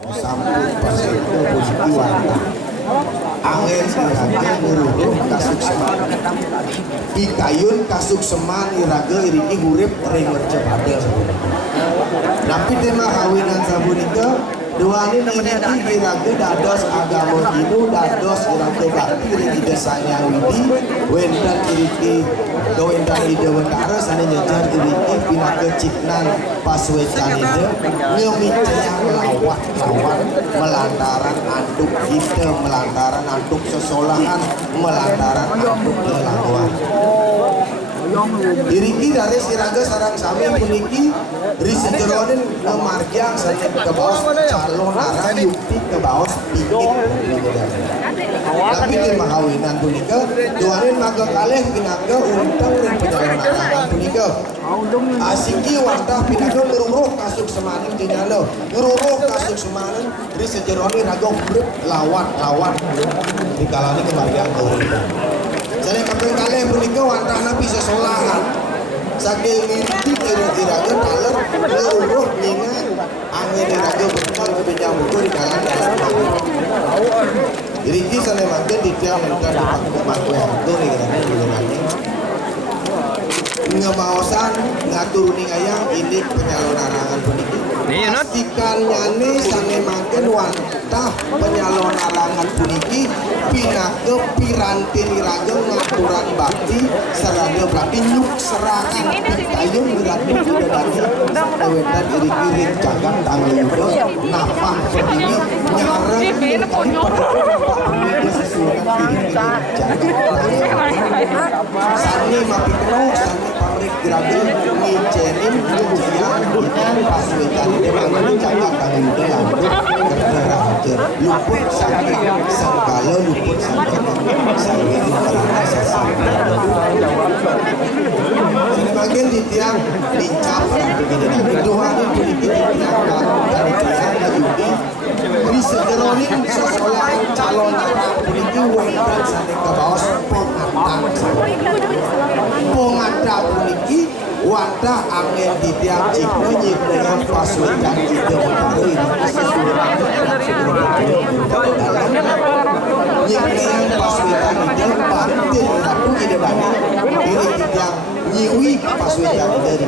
Sampun pasir posisi warna angin iraga nguruh kasuk seman ikayun kasuk seman iraga iriki hurip ring mercepade tapi tema kawinan sabunika dua ini iriki iraga dados agama Hindu dados iraga bakti iriki desanya widi wendan iriki dowendan ide wendara sana nyejar iriki pinaka ciknan paswetan ide ngemicayang lawat melantaran anduk kita melantaran anduk sesolahan melantaran anduk lelaguan diriki dari siraga sarang sami puniki risejeronin kemarjang saja ke bawah calon arah yukti ke bawah pikir tapi di mahawinan punika tuanin maga kaleh pinaga untang dan perjalanan punika asiki wantah pinaga ngeruruh kasuk semaning dinalo ngeruruh kasuk semaning risejeronin raga urip lawan di kalani kemarjang ke untang jadi kapten kalih punika wantah nabi sesolahan sakil nginti iraga taler ngeruruh ninga angin iraga betul kebejang buku di kalangan dalam diriki sana makin detail menentukan dipakai yang atur ngemaosan ngatur ayang ini penyalon arangan puniki pastikan nyane sana makin wantah penyalon arangan puniki pinake pirantin iraga ngaturan bakti serada berarti nyuk serangan pitayung berarti sudah dari ewetan iriki rincangan tangan yudo napah berdiri nyarang sani mapi penuh sani pamrik geragel ngicenin ngiceyan paswetan demangan jaga tangan yudo lampu terterahajar luput sampai sangkala luput sampai bagian di tiang dicap doa itu di tiang dari tiang lagi bisa jeronin sekolah calon anak itu wetan sampai ke bawah pengadap puniki wadah angin di tiang cipno nyipno yang paswetan kita baru ini nyipno yang paswetan itu batin aku ide bani diri tiang nyiwi paswetan dari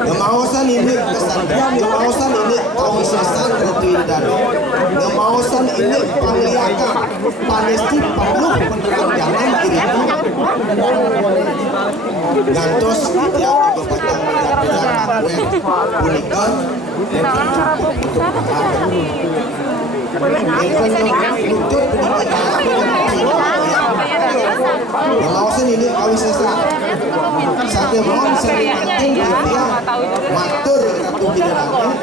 kemausan ini kesadaran kemausan ini kawisasan retri dado kemausan ini pengliakan panesti penuh penerang jalan kiri gantos yang kepatang mendapat bunikan untuk kemausan ini kawisasan sampai mohon sering penting dia matur ratu bidadari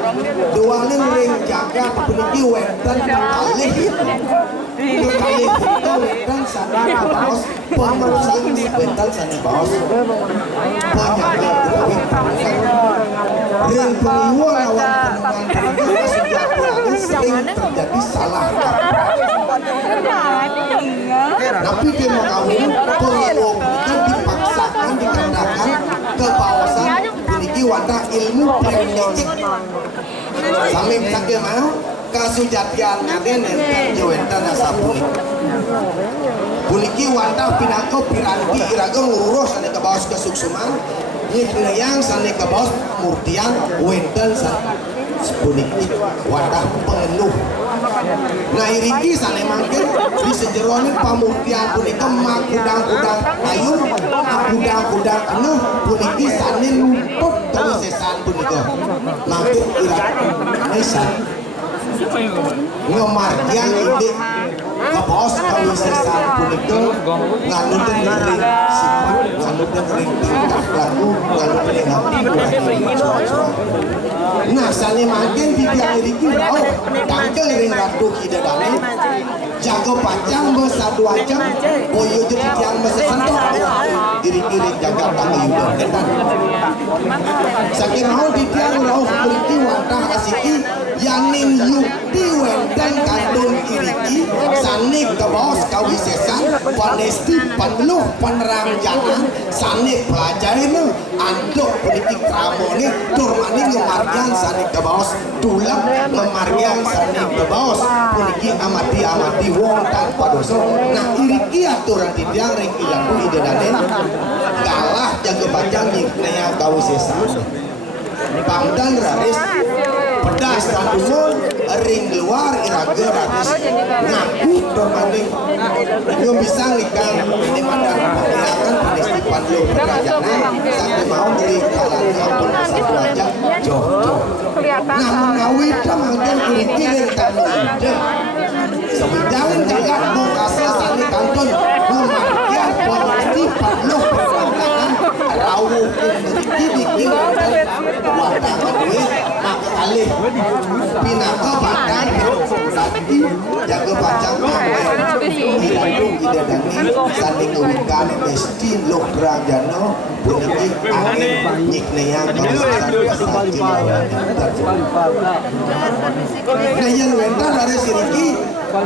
duaning ring jaga puniki wetan kalih kita wetan sana baos pengurusan wetan sana baos penjaga ring pengiwa lawan penengan sejati sering terjadi salah tapi dia mau kawin pengiwa kan dipaksakan dikatakan ke kawasan memiliki wadah ilmu privilegik sampai sakit mau kasujatian ngaden dan jewetan asapuni puniki wadah pinako piranti iraga ngururuh sana ke bawah kesuksuman nyikneyang sana ke bawah murtian wenten puniki wadah pengenuh nah iriki sana mangkin di sejeronin pamurtian punika makudang-kudang kayu kudang-kudang enuh puniki sana lumpuk kewisesan punika mangkin iraki nesan ngemartian ini kebos kewisesan punika nganutin ring sifat nganutin ring tingkah laku nganutin ring nah sana makin di tiang iriki rauh tangkel ring ratu kidadane jago panjang besar 2 jam boyo jadi tiang mesesentok iriki jaga tangan yudo ketan saking mau di tiang rauh iriki wadah asiki yaning yukti wendan kandung iriki sanik ke bos kawisesan panesti penuh penerang jalan sanik pelajari nu anduk politik ramon nanging turmani ngemargian sani kebaos tulak ngemargian sani kebaos puniki amati wong tanpa dosa. Nah iriki aturan titiang ring ilaku ide dane kalah jaga panjang nyiknaya kau sesan pangdan raris pedas tandusun ring luar iraga raris ngaku turmani nggak bisa ngikang ini mandang pemilihan penestipan lo perajaan sampai mau dari kalangan pun satu aja jauh nah mengawita manggan iriki ring tamu ide sebenarnya jangan mau kasih sani kanton memarkian penestipan lo perajaan rawu iriki bikin wadangan duit maka kali pinaka badan lagi jaga pacang Irandung ida dani sanding kewikan mesti lo kerajano bunyi angin nyiknaya nah yang wendan dari siriki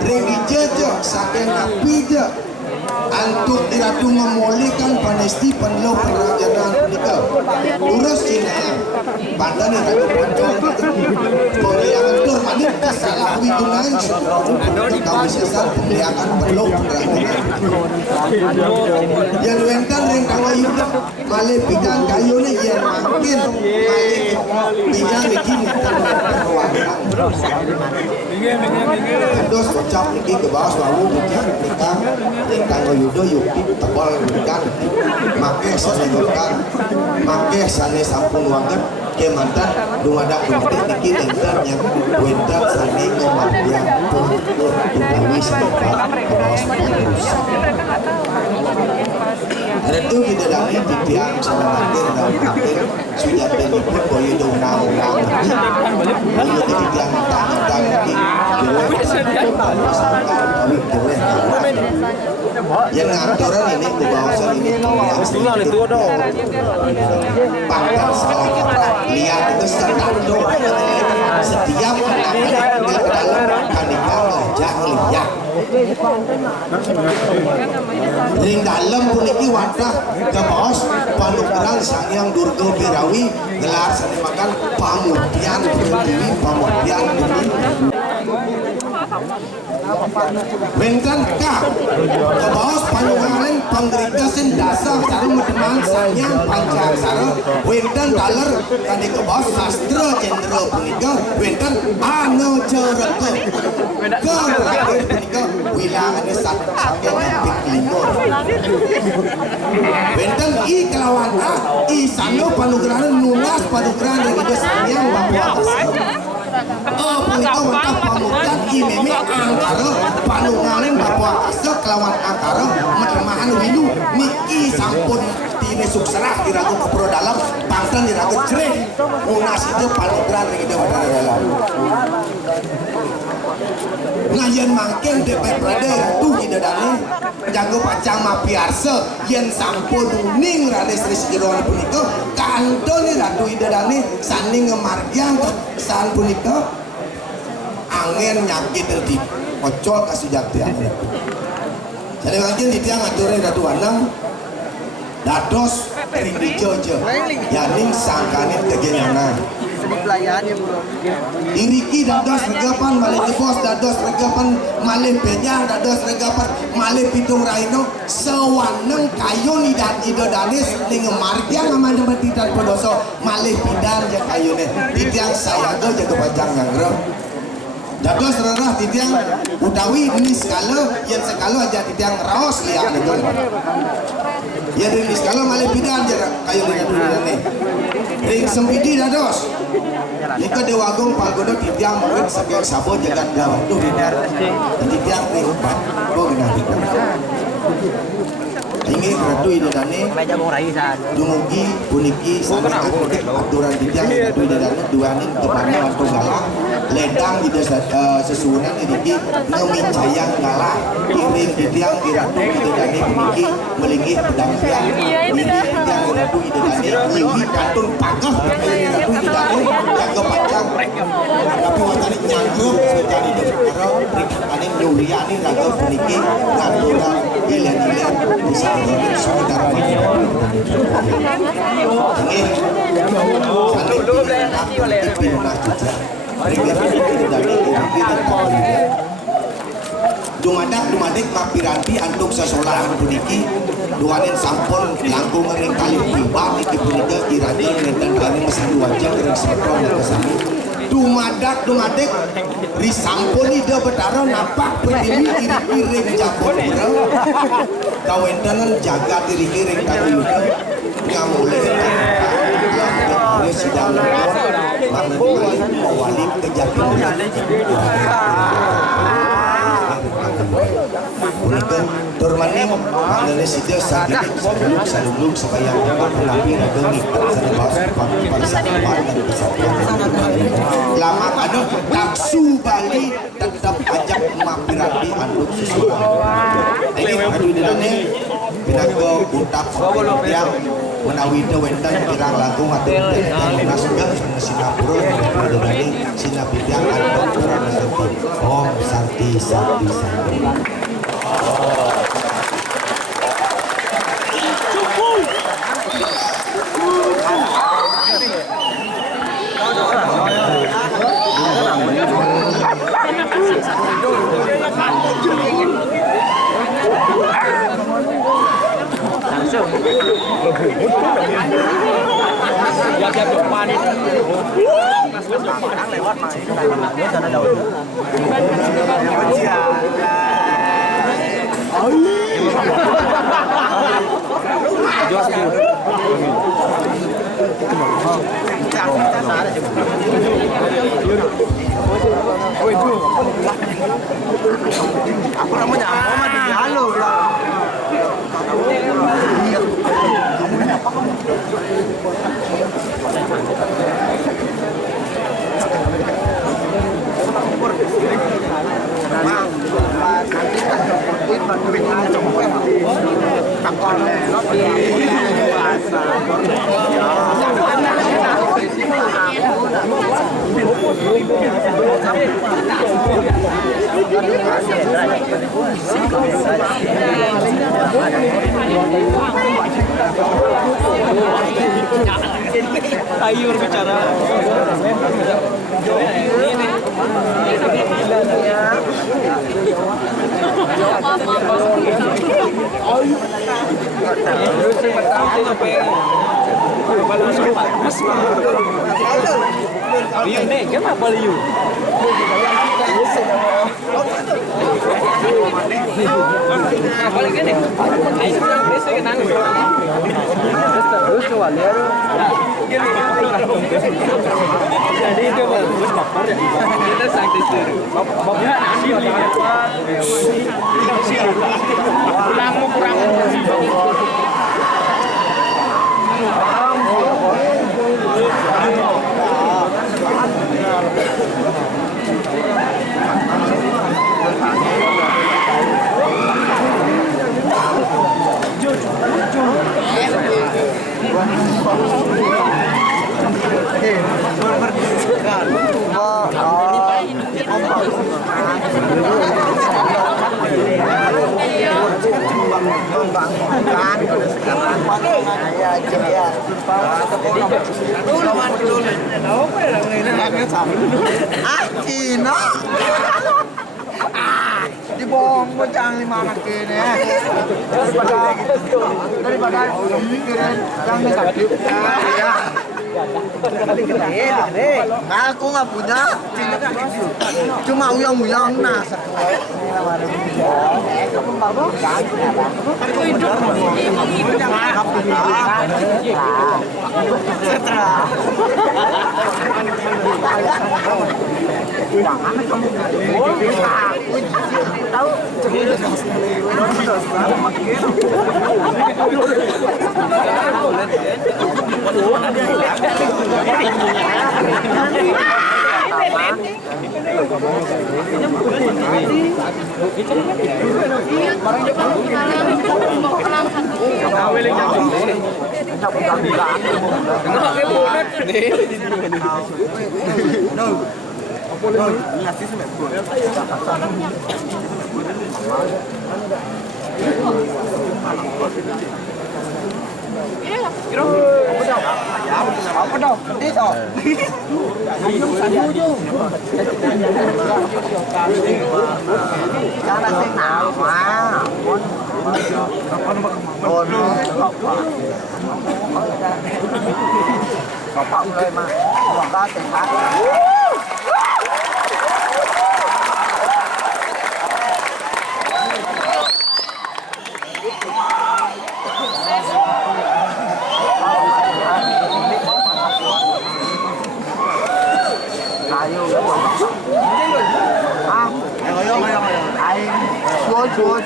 ringi jejo saking api je antuk iratu memulihkan panesti penlo kerajaan nikah urus Cina pandan iratu pancong pemilihan turmani salah witungan kau sesat pemilihan penlo kerajaan yang wentan ring kawayuda malih pikan kayune yen makin malih pikan iki terus ucap niki ke bawah selalu ucap nikah ring kawayuda yukti tebal kan make sanegokan make sane sampun wanget ke mantan dumada kumti niki nentan yang wentan sane kemardian pur utawi setempat ke bawah itu kita dapat titiang sama akhir dalam akhir sudah terlibat boyo donau boyo titiang tang lagi yang ngaturan ini ke bawah ini pangkat salah lihat itu standardo setiap anak-anak di dalam kanika belajar lihat ring dalam puniki wadah ke bawah panukeran sang yang Durga Birawi gelar seni makan pamutian berdiri pamutian bumi Bengkan ka ke bawah panungalan panggeritasin dasar cara meneman sanyang pancaksara wentan daler kani ke bawah sastra jenderal punika wentan anu cereke ke terakhir punika wilangan sanyang empik limur wentan i kelawan a i sano panugrahan nulas panugrahan yang itu sanyang Papua punika wentah pamutian imeme angkara panungalen Papua Kasar kelawan angkara menemahan winu niki sampun tine suksera diragu kepro dalam pangtan diragu cereh munas itu panugrahan yang itu dalam ngayen mangken DPR Ratu Hidadane jago pacang mapiarse yen sampun ning Raden Sri Segiroan punika kanton Ratu Hidadane saning ngemargiang san punika angin nyakit di pocol kasih jakti angin jadi mungkin di tiang aturin Ratu Anang dados ring dijojo yaning sangkanin kegenyangan iriki dados regapan malih jebos dados regapan malih penyang dados regapan malih pitung raino sewaneng kayu nidan idodanis ning margiang amane betitan podoso malih pidan je kayune titiang sayaga jaga pajang nyanggro dados rerah titiang utawi ini skala yang skala aja titiang raos liang itu ya ini skala malih pidan je kayu nidan ring sempidi dados jika dewagung pagoda titiang mungkin sekian sabo jagat gawat tuh titiang ring empat kok gina ingin Ratu Hidadane dumugi puniki sana aturan titiang Ratu Hidadane duaning kemana waktu galah ledang ide sesuunan idiki ngemincayang galah iring titiang Ratu Hidadane puniki melingih pedang tiang titiang Ratu Hidadane nyiwi kantun pakah Ratu Hidadane jaga pacang tapi watani nyanggup sejadi dekaro rikane nyuriani raga puniki ngatura ilen-ilen bisa sekitar ini orang timnas juga. Mereka dari dumadak mapiranti antuk sesolah puniki duanen sampun langkung ring kali tiba iki punika irade ngenten kali mesin wajah ring setron kesani dumadak risampun ide betara napak berdiri iri-iri jabon urang kawenten jaga diri ring tadi ngamule sidang mawali kejakian Punten turmaning manggane sidia sakit salulung supaya dapat menampil agami serebas persahabatan dan persatuan. Lama kada taksu Bali tetap ajak mampirati anduk sesuatu. Ini adu dinane pinago utak yang menawi wenten kirang langkung atau kita sudah Singapura dari Sinapidang anduk Om Santi. Aku namanya Muhammad Diallo. Ayo berbicara. Jadi itu bagus bapak. Kita santai sih. Bapaknya kurang. Cina dibohong bocah 5 anak ini daripada mikirin yang negatif ya. Aku nggak punya, cuma uyang-uyang nas. Apa dong? Dito. Sana sing nào mà. Ôi. Có phòng lên mà. Có tiền phát. Chúa